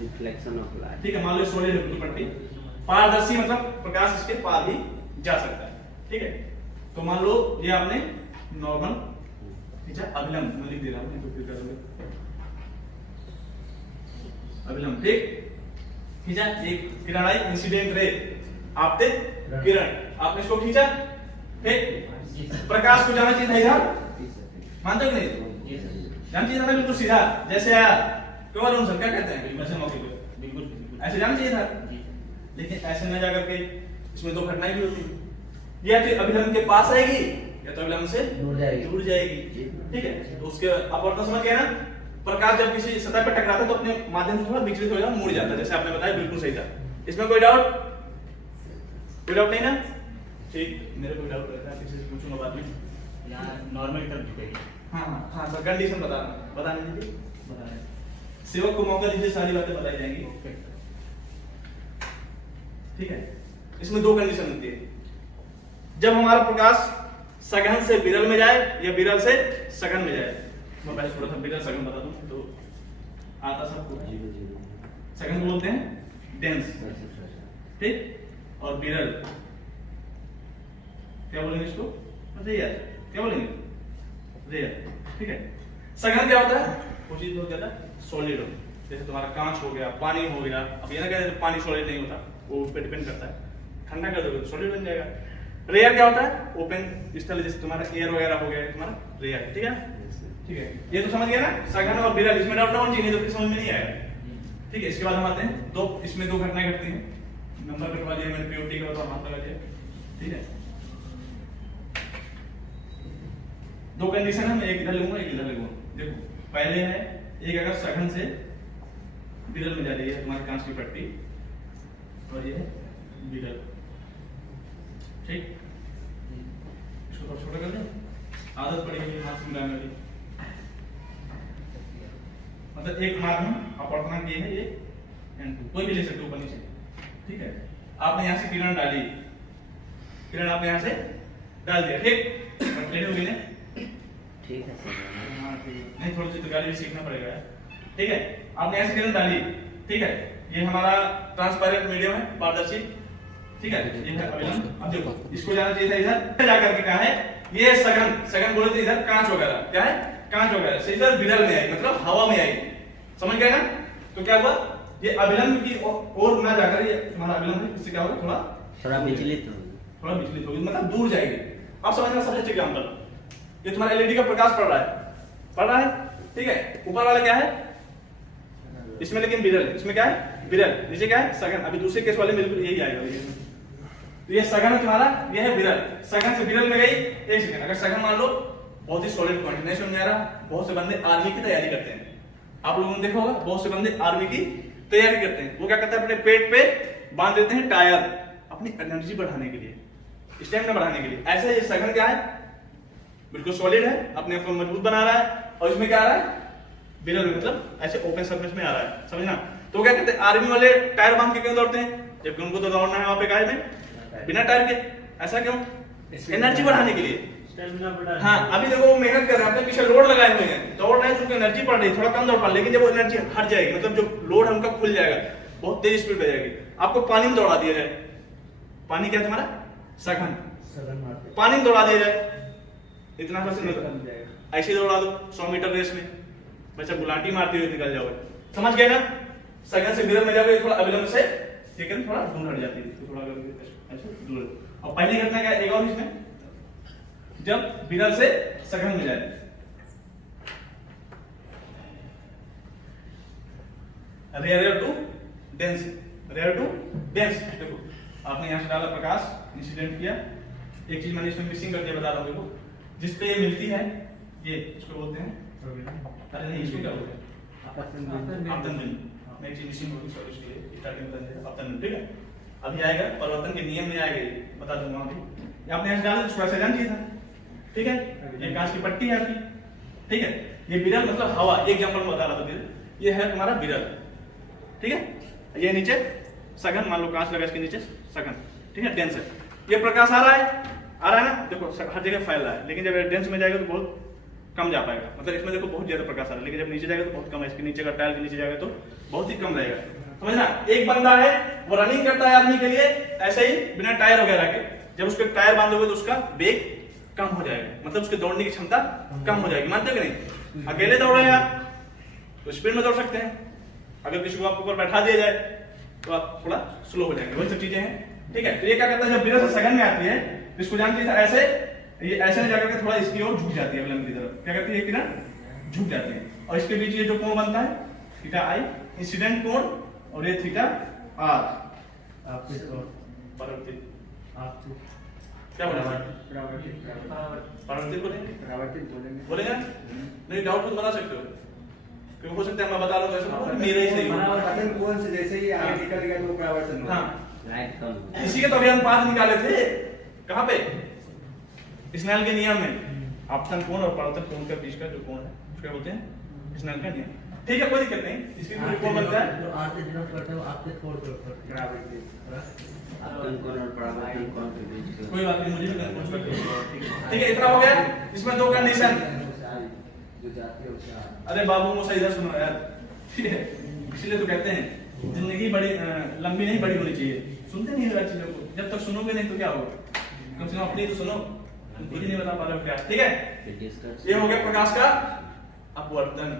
रिफ्लेक्शन ऑफ लाइट, ठीक है। मान लो सॉलिड है बिल्कुल पट्टी, पारदर्शी मतलब प्रकाश इसके पार भी जा सकता है, ठीक है। तो मान लो ये आपने नॉर्मल खींचा, अभिलंब मैं लिख दे रहा हूँ, तो फिर कर दोगे अभिलंब, ठीक, खींचा एक किरण आई, इंसिडेंट रे, आपतित किरण, आपने इसको खींचा, ठीक। प्रकाश को जाना चाहिए था इधर, मानते हो नहीं? जाना चाहिए था ना बिल्कुल सीधा, जैसे आया क्यों रूम सर क्या कहते हैं ऐसे मौके पे, बिल्कुल ऐसे जाना चाहिए था, लेकिन ऐसे न जाकर के इसमें दो घटनाएं भी होती हैं, या तो अभिलंब के पास आएगी या तो अभिलंब से दूर जाएगी, ठीक है। तो उसके अपवर्तन समझ गए ना, प्रकाश जब किसी सतह पर टकराता है तो अपने माध्यम से थोड़ा विचलित हो जाता, मुड़ जाता है, जैसे आपने बताया बिल्कुल सही था। इसमें कोई डाउट नहीं ना? ठीक, मेरे कोई डाउट रहता है किसी से पूछूंगा बाद में। यहाँ नॉर्मल टर्म दिखेगी। हाँ सर, कंडीशन बताने दीजिए, बताने सेवक को मौका दीजिए, सारी बातें बताई जाएंगी, ठीक है। इसमें दो कंडीशन होती है, जब हमारा प्रकाश सघन से विरल में जाए या विरल से सघन में जाए। मैं पहले थोड़ा सा विरल सघन बता दूं तो आता सबको। सघन बोलते हैं डेंस, ठीक, और विरल क्या बोलेंगे इसको? रेयर, क्या बोलेंगे? रेयर, ठीक है। सघन क्या होता है? वो चीज हो जाता है सॉलिड, जैसे तुम्हारा कांच हो गया, पानी हो गया। अब ये ना कहते पानी सॉलिड नहीं होता, वो उस पर डिपेंड करता है, ठंडा कर दोगे तो सॉलिड बन जाएगा। रेयर क्या होता है? ओपन स्थल, जैसे तुम्हारा एयर वगैरह हो गया तुम्हारा रेयर, ठीक है, ठीक है। ये तो समझ गया ना, सघन और विरल, इसमें डाउट ना होना चाहिए, तो फिर समझ में नहीं आएगा, ठीक है। इसके बाद हम आते हैं दो, इसमें दो घटनाएं घटती हैं, नंबर कटवा दिया मैंने, पीओटी का मात्रा लगा दिया, ठीक है। दो कंडीशन है, मैं एक इधर लूंगा एक इधर लूंगा। देखो पहले है एक, अगर सघन से विरल में जा रही है तुम्हारी कांच की पट्टी, और ये है विरल, ठीक। इसको थोड़ा छोटा कर दें, आदत पड़ेगी हाथ से मिलाने वाली। मतलब एक माध्यम अपवर्तनांक ये है, ये n2, कोई भी ले सकते हो ऊपर नीचे, ठीक है। आपने यहाँ से किरण डाली, किरण आपने यहाँ से डाल दिया, ठीक, क्लियर हो गई ना? ठीक है सर, नहीं थोड़ी सी चित्रकारी भी सीखना पड़ेगा, ठीक है। आपने ऐसे किरण डाली, ठीक है, ये हमारा ट्रांसपेरेंट मीडियम है, पारदर्शी, ठीक है, ये है अभिलंब। अब देखो इसको जाना चाहिए था इधर, जाकर के कहा है ये सघन, सघन बोले तो इधर कांच वगैरह, क्या है कांच वगैरह से इधर विरल में आई, मतलब हवा में आई, समझ गए ना? तो क्या हुआ, ये अभिलंब की ओर ना जाकर, ये तुम्हारा अभिलंब है, इससे क्या होगा, थोड़ा विचलित होगी, मतलब दूर जाएगी। अब समझना सबसे अच्छा एग्जांपल, ये तुम्हारा एलईडी का प्रकाश पड़ रहा है, ठीक है। ऊपर वाला क्या है, इसमें लेकिन विरल, इसमें क्या है विरल, नीचे क्या है सघन। अभी दूसरे केस वाले में बिल्कुल यही आएगा, तो ये सघन है तुम्हारा, ये है विरल, सघन से विरल में गई। एक सेकंड, अगर सघन मान लो बहुत ही सॉलिड पॉइंट, नहीं समझ आ रहा, बहुत से बंदे आर्मी की तैयारी करते हैं, आप लोगों ने देखा होगा, बहुत से बंदे आर्मी की तैयारी करते हैं। वो क्या करते हैं, अपने पेट पे बांध देते हैं टायर, अपनी एनर्जी बढ़ाने के लिए, स्टेमिना बढ़ाने के लिए। ऐसे ये सघन क्या है, बिल्कुल सॉलिड है, अपने आप को मजबूत बना रहा है, और इसमें क्या आ रहा है विरल, मतलब ऐसे ओपन सरफेस में आ रहा है, समझना। तो क्या कहते हैं, आर्मी वाले टायर बांध के क्यों दौड़ते हैं, जबकि उनको तो दौड़ना है वहां पे काय में बिना टायर के, ऐसा क्यों? एनर्जी बढ़ाने के लिए। हाँ, अभी देखो वो मेहनत कर रहे हैं, अपने पीछे लोड लगाए हुए हैं, दौड़ रहे हैं, तो उनको एनर्जी बढ़ रही है, थोड़ा कम दौड़ पा, लेकिन जब वो एनर्जी हट जाएगी, मतलब जो लोड है उनका खुल जाएगा, बहुत तेज स्पीड पे जाएगी। आपको पानी में दौड़ा दिया जाए, पानी क्या तुम्हारा सघन, पानी में दौड़ा दिया जाए, इतना ऐसे दौड़ा दो 100 मीटर रेस में, बच्चा गुलाटी मारते हुए निकल जाओगे, समझ गए ना? सघन से विरल में जाओगे, थोड़ा अविलंब से लेकिन थोड़ा दूर हट जाती है, तो थोड़ा ऐसे दूर। और पहली घटना क्या है, एक और इसमें, जब विरल से सघन में जाए, rare to dense, rare to dense. देखो आपने यहां से डाला प्रकाश, इंसिडेंट किया, एक चीज मैंने इसमें मिसिंग कर दिया, बता रहा हूं। देखो जिसपे ये मिलती है, ये इसको बोलते हैं, अरे नहीं इसको क्या बोलते हैं, आपतन बिंदु। मैं एक चीज मिसिंग होगी, सॉरी, इसके लिए स्टार्टिंग में बताया आपतन बिंदु, ठीक है। अभी आएगा परिवर्तन के नियम में आएगा, बता दूंगा अभी। आपने यहां डाला, थोड़ा सा जान चाहिए था, ठीक है। ये कांच की पट्टी है आपकी, ठीक है। ये विरल मतलब हवा, एक एग्जांपल में बता रहा था, ये है तुम्हारा विरल, ठीक है। ये नीचे सघन, मान लो कांच लगा इसके नीचे सघन, ठीक है, डेंस है। ये प्रकाश आ रहा है ना, देखो हर जगह फैल रहा है, लेकिन जब डेंस में जाएगा तो बहुत कम जा पाएगा, मतलब इसमें देखो बहुत ज्यादा प्रकाश आ रहा है, लेकिन जब नीचे जाएगा तो बहुत कम है, इसके नीचे का टायर के नीचे जाएगा तो बहुत ही कम रहेगा, समझना। एक बंदा है वो रनिंग करता है आदमी के लिए ऐसे ही बिना टायर वगैरह के, जब उसके टायर बांधोगे तो उसका वेग कम हो जाएगा, मतलब उसके दौड़ने की क्षमता कम हो जाएगी, मानते हो कि नहीं? अकेले दौड़ रहे हैं आप तो स्पीड में दौड़ सकते हैं, अगर किसी को आपके ऊपर बैठा दिया जाए तो आप थोड़ा स्लो हो जाएंगे, वही सब चीजें हैं, ठीक है। तो ये क्या करता है, जब बिना सघन में आती है इसको जानती है ऐसे, ये ऐसे नहीं जाकर के थोड़ा इसकी ओर झुक जाती है विलंब की तरफ, क्या करती है किरण झुक जाती है, और इसके बीच ये जो कोण बनता है थीटा आई इंसिडेंट कोण, और ये थीटा आर आपके तो परावर्तित, आप तो क्या बोला परावर्तित परावर्तित बोलेंगे। बोलेगा नहीं, डाउट तो बना सकते हो, क्योंकि हो सकता है मैं बता रहा हूँ ऐसा मेरा ही सही हो। परावर्तन कोण से जैसे ही आगे निकल गया तो परावर्तन होगा। हाँ, इसी के तो अभी हम पांच निकाले थे, कहाँ पे? स्नेल के नियम में आपतन कोण और परावर्तन कोण के बीच का जो कोण है उसको बोलते हैं स्नेल का नियम, ठीक है, कोई दिक्कत नहीं, इसके लिए कोण बनता है जो आते दिनों करते हो आपके थोड़ कर आपतन कोण और परावर्तन कोण के बीच का। कोई बात नहीं, मुझे भी कंफ्यूज करते हो, ठीक है, इतना हो गया। इसमें दो कंडीशन, जो जाती है उसका अरे बाबू मुझे इधर सुनो यार, ठीक है, इसलिए तो कहते हैं जिंदगी बड़ी लंबी नहीं बड़ी होनी चाहिए, सुनते नहीं हर चीजों को, जब तक सुनोगे नहीं तो क्या होगा, कम से कम अपनी तो सुनो, कुछ नहीं बता पा रहे हो क्या, ठीक है। ये हो गया प्रकाश का अपवर्तन,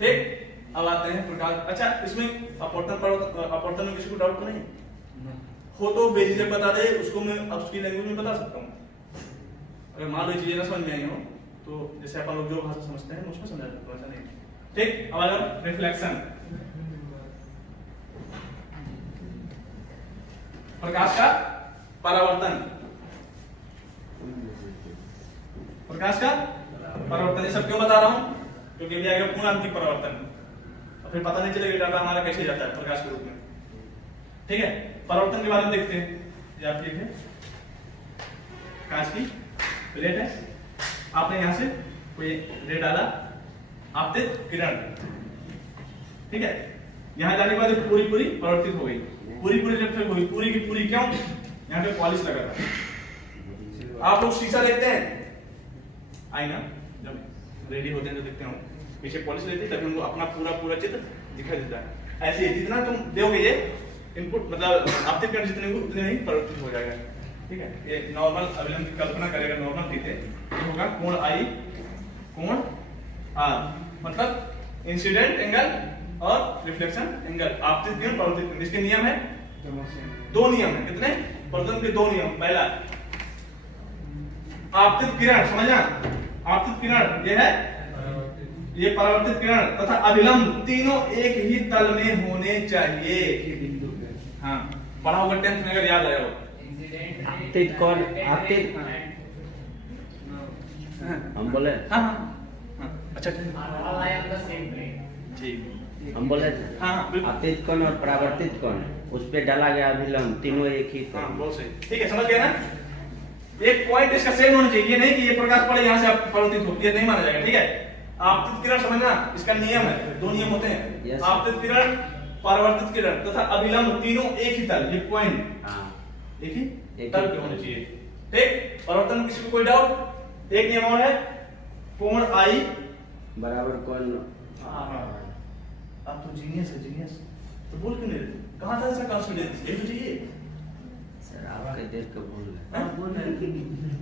ठीक। अब आते हैं प्रकाश, अच्छा इसमें अपवर्तन में किसी को डाउट तो नहीं हो तो बेझिझक बता दे, उसको मैं अब उसकी लैंग्वेज में बता सकता हूँ, अगर मान लो चीजें ना समझ में आई हो तो जैसे अपन लोग जो भाषा समझते हैं उसमें समझा सकते हैं, नहीं, ठीक। अब आगे रिफ्लेक्शन, प्रकाश का परावर्तन, प्रकाश का परावर्तन, ये सब क्यों बता रहा हूं, क्योंकि अभी आएगा पूर्णांतिक परावर्तन, और फिर पता नहीं चलेगा डाटा हमारा कैसे जाता है प्रकाश के रूप में, ठीक है। परावर्तन के बारे में देखते हैं, ये आप देखें कांच की प्लेट है, आपने यहां से कोई रे डाला, आपतित किरण, ठीक है, यहां जाने के बाद पूरी पूरी परावर्तित हो गई, पूरी रिफ्लेक्ट हो गई, पूरी की पूरी, क्यों? यहाँ पे पॉलिश लगा था। आप लोग शीशा देखते हैं, आईना जब रेडी होते हैं तो देखते हो पीछे पॉलिश रहती है, तभी हमको अपना पूरा चित्र दिखाई देता है। ऐसे जितना तुम दोगे ये इनपुट, मतलब आपतित किरण जितने को उतने ही परावर्तित हो जाएगा, ठीक है। ये नॉर्मल अभिलंब की कल्पना करेगा, नॉर्मल ठीक है, ये होगा कोण आई कोण आर, मतलब इंसिडेंट एंगल और रिफ्लेक्शन एंगल, आपतित किरण परावर्तित किरण, इसके नियम है दो नियम है, कितने? परावर्तन के दो नियम, पहला आपतित किरण, समझना, आपतित किरण ये है, ये परावर्तित किरण तथा अभिलंब तीनों एक ही तल में होने चाहिए, हाँ पढ़ा होगा 10th में, अगर याद आया हो। आपतित कोण, आपतित हम बोले, हाँ अच्छा ठीक, हम बोले हाँ बिल्कुल, आपतित कोण और परावर्तित कोण, उस पे डाला गया अभिलंब, तीनों एक ही। हाँ बहुत सही, ठीक है, समझ गया ना। एक पॉइंट इसका सेम होना चाहिए, ये नहीं कि ये प्रकाश पड़े यहाँ से परावर्तित हो, ये नहीं माना जाएगा, ठीक है। आपतित किरण समझना, इसका नियम है, दो नियम होते हैं, आपतित किरण, परावर्तित किरण तथा अभिलंब तीनों एक ही तल, ये पॉइंट एक ही तल पे होने चाहिए, ठीक। परावर्तन किसी को कोई डाउट? एक नियम और है, कोण आई बराबर कोण, आप तो जीनियस है, जीनियस तो बोल क्यों नहीं रहे? कहाँ था ऐसा कॉन्फिडेंस? ये तो चाहिए सर, आपके देख के बोल रहे हाँ? बोल रहे हैं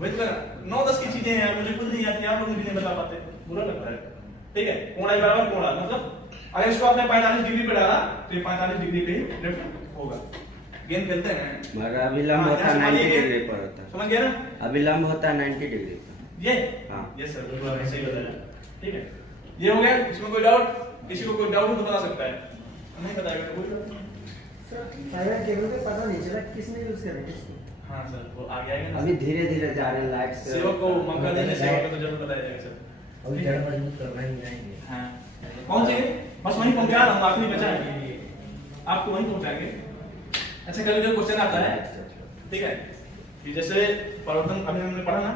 वही तो 9-10 की चीजें हैं, मुझे कुछ नहीं आती, आप लोग मुझे नहीं बता पाते, बुरा लगता है, ठीक है। कोण आई बराबर कोण आर, मतलब अगर इसको आपने 45 डिग्री पे डाला तो ये 45 डिग्री पे ही रिफ्लेक्ट होगा। गेम खेलते हैं, मगर अभिलंब होता है 90 डिग्री पर होता है, समझ गया ना? अभिलंब होता है 90 डिग्री पर। ये हाँ ये सर बिल्कुल आपने सही बताया, ठीक है। ये हो गया, इसमें कोई डाउट? किसी को कोई डाउट हो तो बता सकता है, नहीं बताएगा तो कोई डाउट नहीं। फाइबर केबल का पता नहीं चला किसने यूज करा इसको। हाँ सर, वो आ गया है ना, अभी धीरे धीरे जा रहे हैं लाइट से। सेवक को मौका देने, सेवक को तो जरूर बताया जाएगा सर। अभी ज्यादा मजबूत करना ही जाएंगे। हाँ कौन से? बस वहीं पहुंचा रहा हूँ, आखिरी बचा है, आपको वहीं पहुंचाएंगे। अच्छा कल जो क्वेश्चन आता है, ठीक है, कि जैसे परावर्तन अभी हमने पढ़ा ना,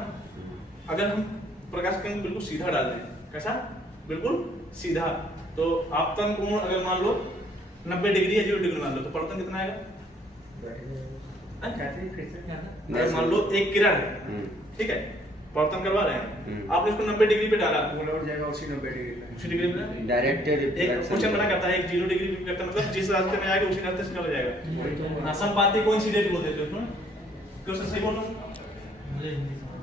अगर हम प्रकाश किरण बिल्कुल सीधा डाल दें, कैसा? बिल्कुल सीधा, तो आपतन कोण अगर मान लो 90 डिग्री या 0 डिग्री मान लो तो परिवर्तन कितना आएगा? अगर मान लो एक किरण है, ठीक है, परिवर्तन करवा रहे हैं, आपने इसको 90 डिग्री पे डाला, वो लौट जाएगा उसी 90 डिग्री पे। उसी डिग्री पे डायरेक्ट एक क्वेश्चन बना करता है, एक 0 डिग्री पे करता है, मतलब जिस रास्ते में आएगा उसी रास्ते से चला जाएगा। हाँ, संपाती कोइंसिडेंट बोलते हैं उसमें। क्वेश्चन सही बोल रहा हूँ? मुझे हिंदी समझ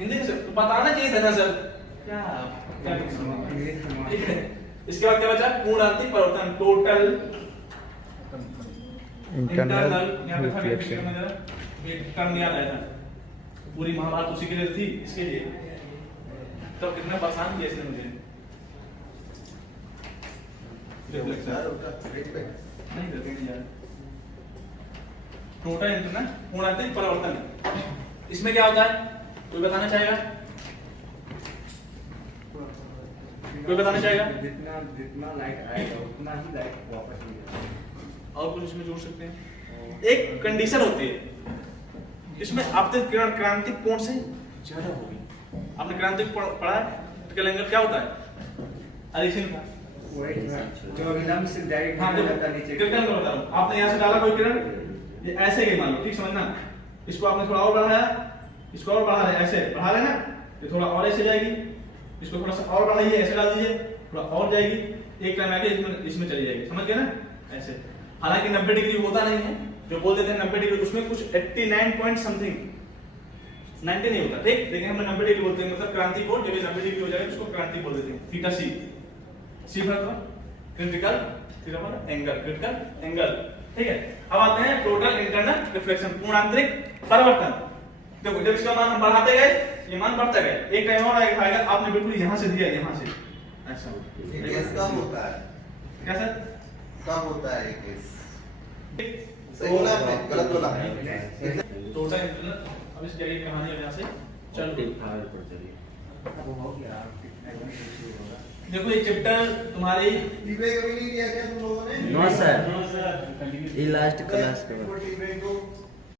हिंदी से तो बताना चाहिए था ना सर। क्या क्या ठीक है। इसके बाद क्या बचा? पूर्णांतिक परिवर्तन, टोटल इंटरनल यहाँ पे था रिफ्लेक्शन। एक टर्म याद आया था, पूरी महाभारत उसी के लिए थी, इसके लिए तब कितना परेशान किया इसने मुझे। नहीं करते नहीं यार। टोटल इंटरनल पूर्णांतिक परिवर्तन, इसमें क्या होता है? कोई बताना चाहेगा? कोई बताना चाहेगा? जितना जितना लाइट आएगा उतना ही लाइट वापस मिलेगा। और कुछ इसमें जोड़ सकते हैं? एक कंडीशन होती है, इसमें आपतित किरण क्रांतिक कोण से ज्यादा होगी। आपने क्रांतिक पढ़ा है? एंगल क्या होता है? एडिशन का वही जो एकदम से डायरेक्ट हाँ, निकल जाता नीचे। किरण का बता रहा हूं। आपने यहाँ से डाला कोई किरण, ये ऐसे गई मान लो, ठीक समझना। इसको आपने थोड़ा और बढ़ाया, इसको और बढ़ा रहे, ऐसे बढ़ा रहे ना, ये थोड़ा और ऐसे जाएगी, इसको थोड़ा सा और बढ़ाइए, ऐसे डाल दीजिए, थोड़ा और जाएगी, एक टाइम आके इसमें चली जाएगी, समझ गए ना? ऐसे। हालांकि 90 डिग्री होता नहीं है, जो बोल देते हैं 90 डिग्री, उसमें कुछ 89 पॉइंट समथिंग 90 नहीं होता, ठीक, लेकिन हम 90 डिग्री बोलते हैं, मतलब क्रांति कोण जब 90 डिग्री हो जाएगा उसको क्रांति बोल देते हैं। Theta C, C for critical theta for angle, critical angle, ठीक है। अब आते हैं टोटल इंटरनल रिफ्लेक्शन, पूर्णांतरिक परिवर्तन। देखो जब इसका मान हम बढ़ाते गए, ये मान बढ़ता गया, एक टाइम और आएगा, आपने बिल्कुल यहां से दिया, यहां से ऐसा केस कब होता है? क्या सर? कब होता है केस? सही बोला आपने? गलत बोला? टोटल इंटरनल, अब इस जगह कहानी है यहां से चल पर चलिए। वो हो गया देखो ये चैप्टर तुम्हारी टी ब्रेक अभी नहीं दिया क्या तुम लोगों ने? नो सर, नो सर, ये लास्ट क्लास का टी ब्रेक को